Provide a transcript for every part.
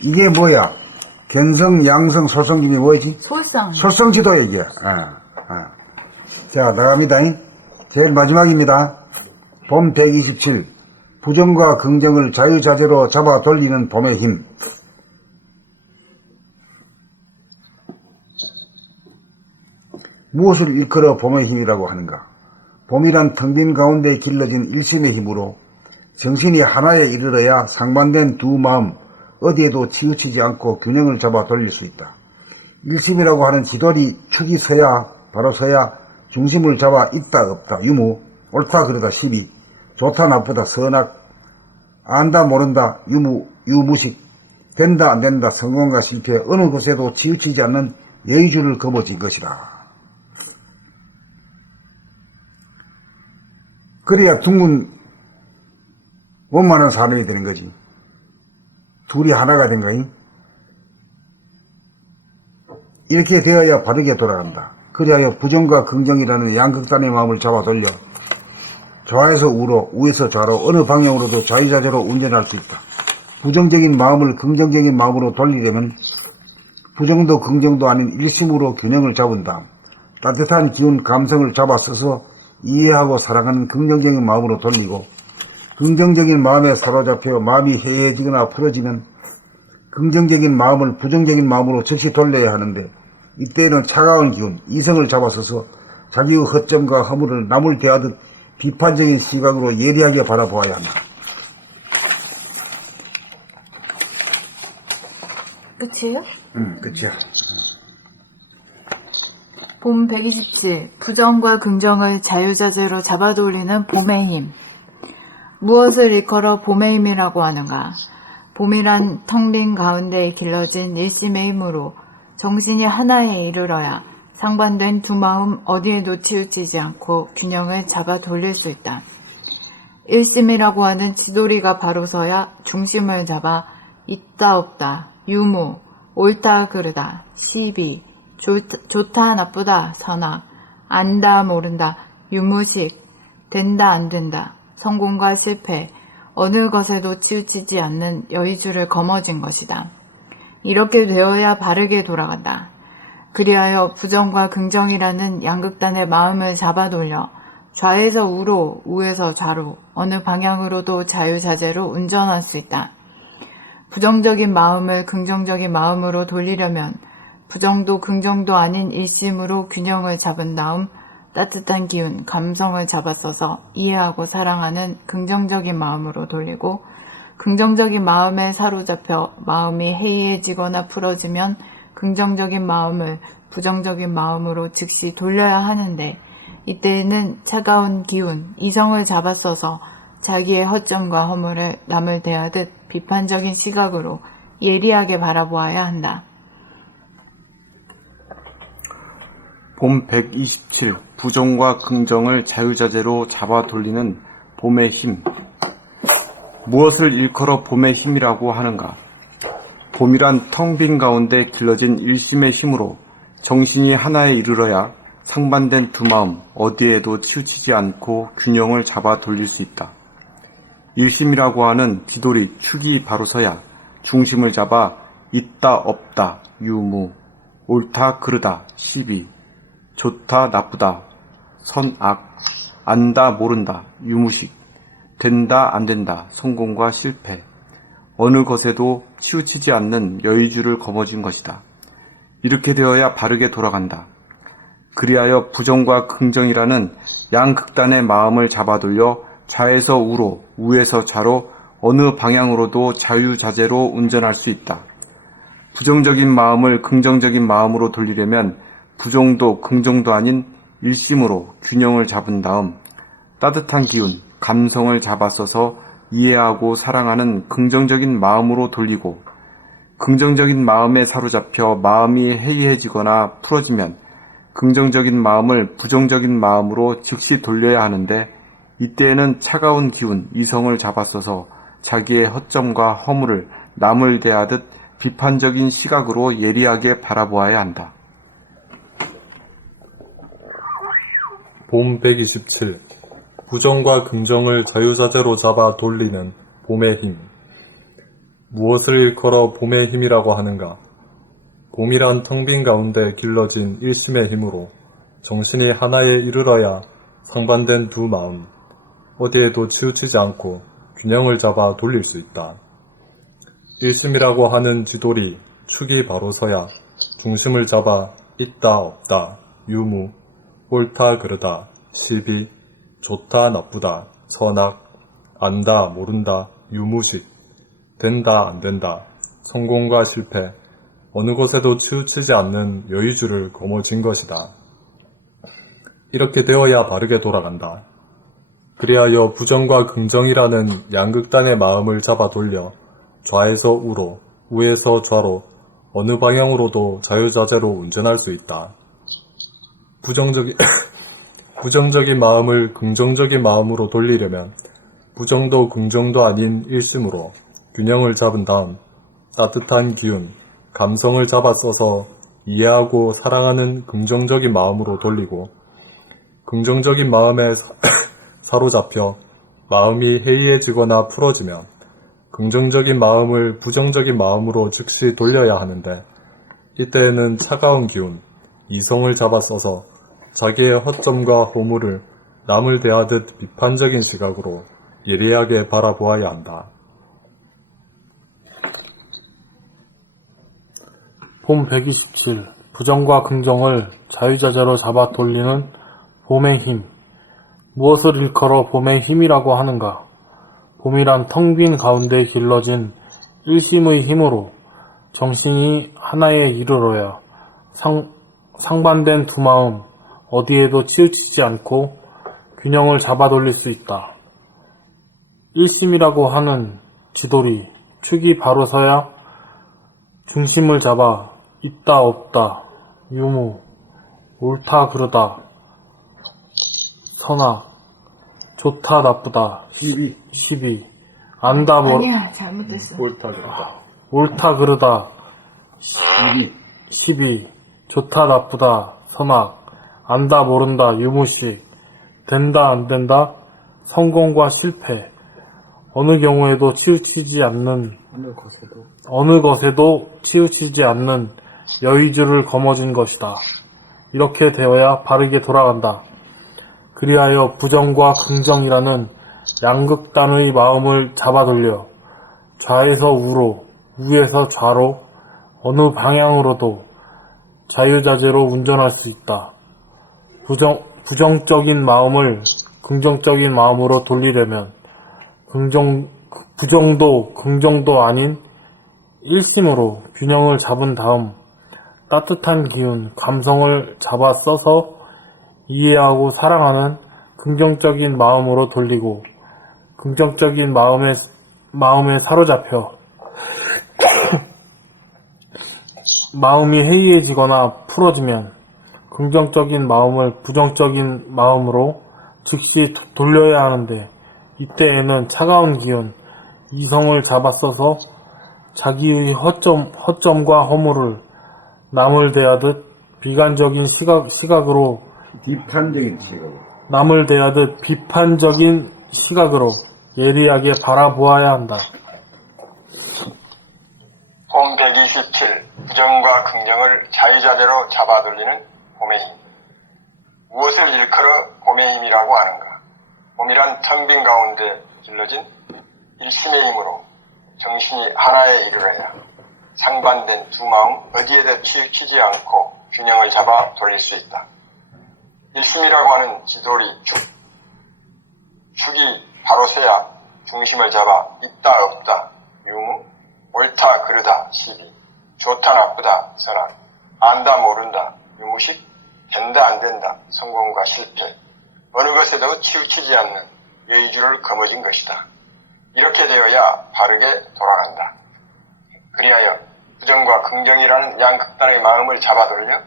이게 뭐야? 견성, 양성, 소성김이 뭐지? 솔성지도야, 이게. 자, 나갑니다. 제일 마지막입니다. 봄 127. 부정과 긍정을 자유자재로 잡아 돌리는 봄의 힘. 무엇을 일컬어 봄의 힘이라고 하는가? 봄이란 텅 빈 가운데 길러진 일심의 힘으로 정신이 하나에 이르러야 상반된 두 마음 어디에도 치우치지 않고 균형을 잡아 돌릴 수 있다. 일심이라고 하는 지돌이 축이 서야 바로 서야 중심을 잡아 있다 없다 유무, 옳다 그르다 시비, 좋다 나쁘다 선악, 안다 모른다 유무식, 된다 안 된다 성공과 실패, 어느 곳에도 치우치지 않는 여의주를 거머쥔 것이다. 그래야 둥근 원만한 사람이 되는 거지. 둘이 하나가 된 거임. 이렇게 되어야 바르게 돌아간다. 그리하여 부정과 긍정이라는 양극단의 마음을 잡아 돌려 좌에서 우로, 우에서 좌로 어느 방향으로도 자유자재로 운전할 수 있다. 부정적인 마음을 긍정적인 마음으로 돌리려면 부정도 긍정도 아닌 일심으로 균형을 잡은 다음 따뜻한 기운 감성을 잡아 써서 이해하고 사랑하는 긍정적인 마음으로 돌리고, 긍정적인 마음에 사로잡혀 마음이 해이해지거나 풀어지면 긍정적인 마음을 부정적인 마음으로 즉시 돌려야 하는데, 이때에는 차가운 기운, 이성을 잡아서서 자기의 허점과 허물을 남을 대하듯 비판적인 시각으로 예리하게 바라보아야 한다. 끝이에요? 끝이야. 봄 127. 부정과 긍정을 자유자재로 잡아돌리는 봄의 힘. 무엇을 일컬어 봄의 힘이라고 하는가? 봄이란 텅 빈 가운데에 길러진 일심의 힘으로 정신이 하나에 이르러야 상반된 두 마음 어디에도 치우치지 않고 균형을 잡아 돌릴 수 있다. 일심이라고 하는 지도리가 바로 서야 중심을 잡아 있다 없다, 유무, 옳다 그르다, 시비, 좋다 나쁘다, 선악, 안다 모른다, 유무식, 된다 안 된다, 성공과 실패, 어느 것에도 치우치지 않는 여의주를 거머쥔 것이다. 이렇게 되어야 바르게 돌아간다. 그리하여 부정과 긍정이라는 양극단의 마음을 잡아 돌려 좌에서 우로, 우에서 좌로, 어느 방향으로도 자유자재로 운전할 수 있다. 부정적인 마음을 긍정적인 마음으로 돌리려면 부정도 긍정도 아닌 일심으로 균형을 잡은 다음 따뜻한 기운, 감성을 잡아써서 이해하고 사랑하는 긍정적인 마음으로 돌리고, 긍정적인 마음에 사로잡혀 마음이 해이해지거나 풀어지면 긍정적인 마음을 부정적인 마음으로 즉시 돌려야 하는데, 이때에는 차가운 기운, 이성을 잡아써서 자기의 허점과 허물을 남을 대하듯 비판적인 시각으로 예리하게 바라보아야 한다. 봄 127. 부정과 긍정을 자유자재로 잡아 돌리는 봄의 힘. 무엇을 일컬어 봄의 힘이라고 하는가? 봄이란 텅 빈 가운데 길러진 일심의 힘으로 정신이 하나에 이르러야 상반된 두 마음 어디에도 치우치지 않고 균형을 잡아 돌릴 수 있다. 일심이라고 하는 지돌이 축이 바로 서야 중심을 잡아 있다 없다 유무, 옳다 그르다 시비, 좋다 나쁘다 선악, 안다 모른다 유무식, 된다 안 된다 성공과 실패, 어느 것에도 치우치지 않는 여의주를 거머쥔 것이다. 이렇게 되어야 바르게 돌아간다. 그리하여 부정과 긍정이라는 양극단의 마음을 잡아돌려 좌에서 우로, 우에서 좌로 어느 방향으로도 자유자재로 운전할 수 있다. 부정적인 마음을 긍정적인 마음으로 돌리려면 부정도 긍정도 아닌 일심으로 균형을 잡은 다음 따뜻한 기운, 감성을 잡아써서 이해하고 사랑하는 긍정적인 마음으로 돌리고, 긍정적인 마음에 사로잡혀 마음이 해이해지거나 풀어지면 긍정적인 마음을 부정적인 마음으로 즉시 돌려야 하는데, 이때에는 차가운 기운, 이성을 잡아써서 자기의 허점과 허물을 남을 대하듯 비판적인 시각으로 예리하게 바라보아야 한다. 봄 127. 부정과 긍정을 자유자재로 잡아 돌리는 봄의 힘. 무엇을 일컬어 봄의 힘이라고 하는가? 봄이란 텅 빈 가운데 길러진 일심의 힘으로 정신이 하나에 이르러야 상반된 두 마음, 어디에도 치우치지 않고 균형을 잡아 돌릴 수 있다. 일심이라고 하는 지돌이 축이 바로 서야 중심을 잡아 있다 없다, 유무, 옳다 그르다, 시비, 좋다 나쁘다, 선악, 안다 모른다, 유무식, 된다 안 된다, 성공과 실패, 어느 곳에도 치우치지 않는 여의주를 거머쥔 것이다. 이렇게 되어야 바르게 돌아간다. 그리하여 부정과 긍정이라는 양극단의 마음을 잡아 돌려 좌에서 우로, 우에서 좌로 어느 방향으로도 자유자재로 운전할 수 있다. 부정적인 마음을 긍정적인 마음으로 돌리려면 부정도 긍정도 아닌 일심으로 균형을 잡은 다음 따뜻한 기운, 감성을 잡아 써서 이해하고 사랑하는 긍정적인 마음으로 돌리고 긍정적인 마음에 사로잡혀 마음이 해이해지거나 풀어지면 긍정적인 마음을 부정적인 마음으로 즉시 돌려야 하는데 이때에는 차가운 기운, 이성을 잡아 써서 자기의 허점과 허물을 남을 대하듯 비판적인 시각으로 예리하게 바라보아야 한다. 봄 127. 부정과 긍정을 자유자재로 잡아 돌리는 봄의 힘. 무엇을 일컬어 봄의 힘이라고 하는가? 봄이란 텅 빈 가운데 길러진 일심의 힘으로 정신이 하나에 이르러야 상반된 두 마음, 어디에도 치우치지 않고 균형을 잡아 돌릴 수 있다. 일심이라고 하는 지돌이 축이 바로 서야 중심을 잡아 있다 없다, 유무, 옳다 그르다, 선악, 좋다 나쁘다, 시비, 안다 아니야, 잘못됐어. 옳다 그르다, 시비, 좋다 나쁘다, 선악, 안다 모른다, 유무식, 된다 안 된다, 성공과 실패, 어느 경우에도 치우치지 않는, 어느 것에도 치우치지 않는 여의주를 거머쥔 것이다. 이렇게 되어야 바르게 돌아간다. 그리하여 부정과 긍정이라는 양극단의 마음을 잡아 돌려 좌에서 우로, 우에서 좌로 어느 방향으로도 자유자재로 운전할 수 있다. 부정적인 마음을 긍정적인 마음으로 돌리려면 부정도 긍정도 아닌 일심으로 균형을 잡은 다음 따뜻한 기운, 감성을 잡아 써서 이해하고 사랑하는 긍정적인 마음으로 돌리고 긍정적인 마음에 사로잡혀 마음이 해이해지거나 풀어지면 긍정적인 마음을 부정적인 마음으로 즉시 돌려야 하는데 이때에는 차가운 기운, 이성을 잡아 써서 자기의 허점과 허물을 남을 대하듯 비관적인 시각으로 비판적인 시각으로 남을 대하듯 비판적인 시각으로 예리하게 바라보아야 한다. 봄 127. 부정과 긍정을 자유자재로 잡아돌리는 봄의 힘. 무엇을 일컬어 봄의 힘이라고 하는가? 봄이란 텅 빈 가운데 길러진 일심의 힘으로 정신이 하나에 이르러야 상반된 두 마음 어디에도 치우치지 않고 균형을 잡아 돌릴 수 있다. 일심이라고 하는 지돌이 축이 바로 서야 중심을 잡아 있다 없다, 유무, 옳다 그르다, 시비, 좋다 나쁘다, 선악, 안다 모른다, 유무식, 된다 안 된다, 성공과 실패, 어느 것에도 치우치지 않는 여의주를 거머쥔 것이다. 이렇게 되어야 바르게 돌아간다. 그리하여 부정과 긍정이라는 양극단의 마음을 잡아 돌려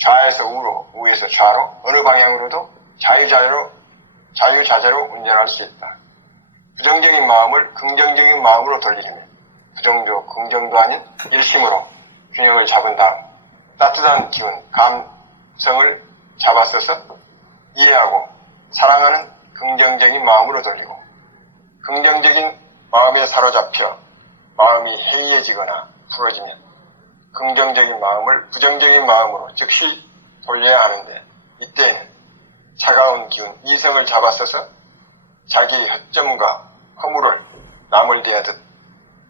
좌에서 우로, 우에서 좌로 어느 방향으로도 자유자재로 운전할 수 있다. 부정적인 마음을 긍정적인 마음으로 돌리려면 부정도 긍정도 아닌 일심으로 균형을 잡은 다음 따뜻한 기운, 감성을 잡아서서 이해하고 사랑하는 긍정적인 마음으로 돌리고 긍정적인 마음에 사로잡혀 마음이 해이해지거나 풀어지면 긍정적인 마음을 부정적인 마음으로 즉시 돌려야 하는데 이때에는 차가운 기운 이성을 잡아서서 자기의 허점과 허물을 남을 대하듯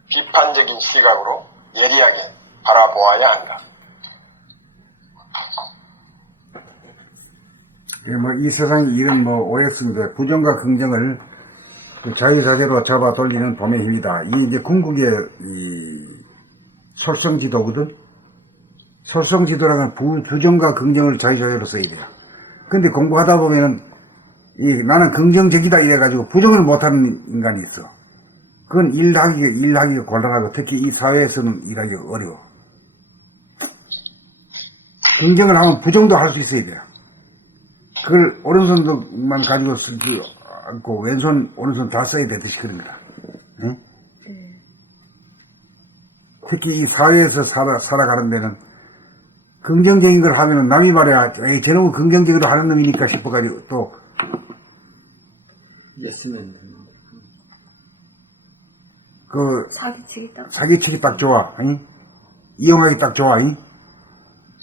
비판적인 시각으로 예리하게 바라보아야 한다. 이 세상에 이런 오해였습니다. 부정과 긍정을 자유자재로 잡아 돌리는 봄의 힘이다. 이게 이제 궁극의 솔성지도거든. 솔성지도라는 부정과 긍정을 자유자재로 써야 돼요. 근데 공부하다 보면은 나는 긍정적이다 이래가지고 부정을 못하는 인간이 있어. 그건 일하기가 곤란하고 특히 이 사회에서는 일하기가 어려워. 긍정을 하면 부정도 할 수 있어야 돼요. 그걸 오른손만 가지고 쓰지 않고 왼손 오른손 다 써야 되듯이 그런 거다. 응? 특히 이 사회에서 살아가는 데는 긍정적인 걸 하면은 남이 말해야 저놈은 긍정적으로 하는 놈이니까 싶어가지고 또 그 사기치기 딱 좋아. 응? 이용하기 딱 좋아. 응?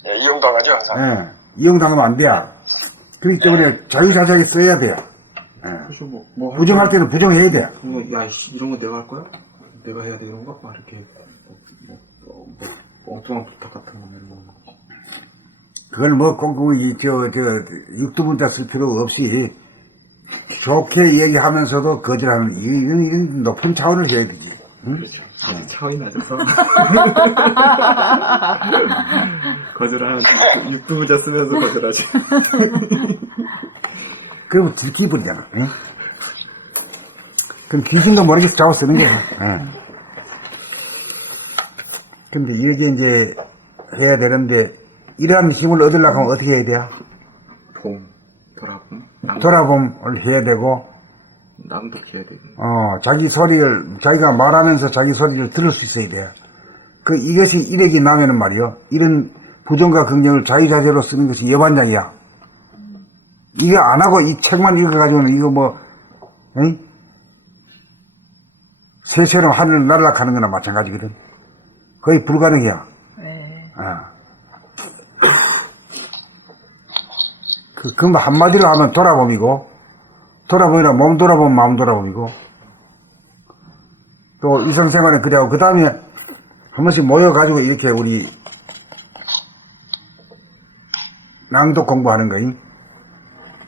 예, 이용당하죠 항상. 예, 이용당하면 안 돼. 그렇기 때문에 자유자재하게 써야 돼요. 예. 그래서 부정할 때는 부정해야 돼. 이런 거 내가 할 거야? 내가 해야 돼 이런 거? 막 이렇게 엉뚱한 부탁 같은 거 이런 거. 그걸 꼭 육두문자 쓸 필요 없이 좋게 얘기하면서도 거절하는 이런 높은 차원을 해야 되지. 응? 그렇죠. 아직 차원이 낮아서 거절하는 육두문자 쓰면서 거절하지. 그러면 들키버리잖아. 응? 그럼 귀신도 모르겠어 잡아 쓰는 거야. 응. 근데 이렇게 이제 해야 되는데 이러한 힘을 얻으려고 하면 어떻게 해야 돼요? 돌아봄을 해야 되고 낭독해야 되고 자기가 말하면서 자기 소리를 들을 수 있어야 돼요. 이것이 일액이 나면은 말이요. 이런 부정과 긍정을 자유자재로 쓰는 것이 예반장이야. 이거 안 하고 이 책만 읽어가지고는 이거 응? 새처럼 하늘을 날아가는 거나 마찬가지거든. 거의 불가능해요. 네. 그럼 한마디로 하면 돌아봄이고, 돌아봄이라 몸 돌아봄, 마음 돌아봄이고, 또 일상생활에 그래하고, 그 다음에 한 번씩 모여가지고 이렇게 우리 낭독 공부하는 거임.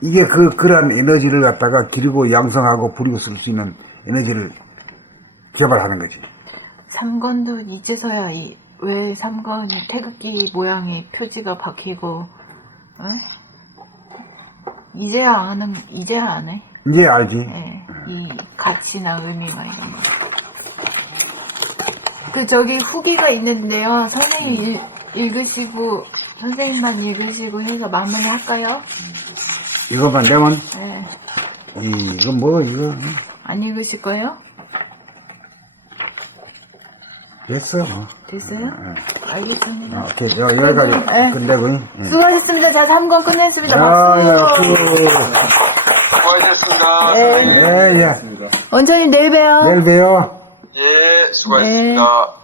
이게 그러한 에너지를 갖다가 기르고 양성하고 부리고 쓸 수 있는 에너지를 개발하는 거지. 삼건도 이제서야 왜 삼건이 태극기 모양의 표지가 박히고, 응? 이제야 안 해. 이제 알지. 네, 이 가치나 의미가 이런 거. 저기 후기가 있는데요. 선생님 읽으시고, 선생님만 읽으시고 해서 마무리 할까요? 이것만 내면, 네. 이거. 안 읽으실 거예요? 됐어. 됐어요? 알겠습니다. 오케이. 여기까지 네. 끝내고. 수고하셨습니다. 자, 3권 끝냈습니다. 수고하셨습니다. 네. 예. 원천님 내일 봬요. 내일 봬요. 예, 수고하셨습니다.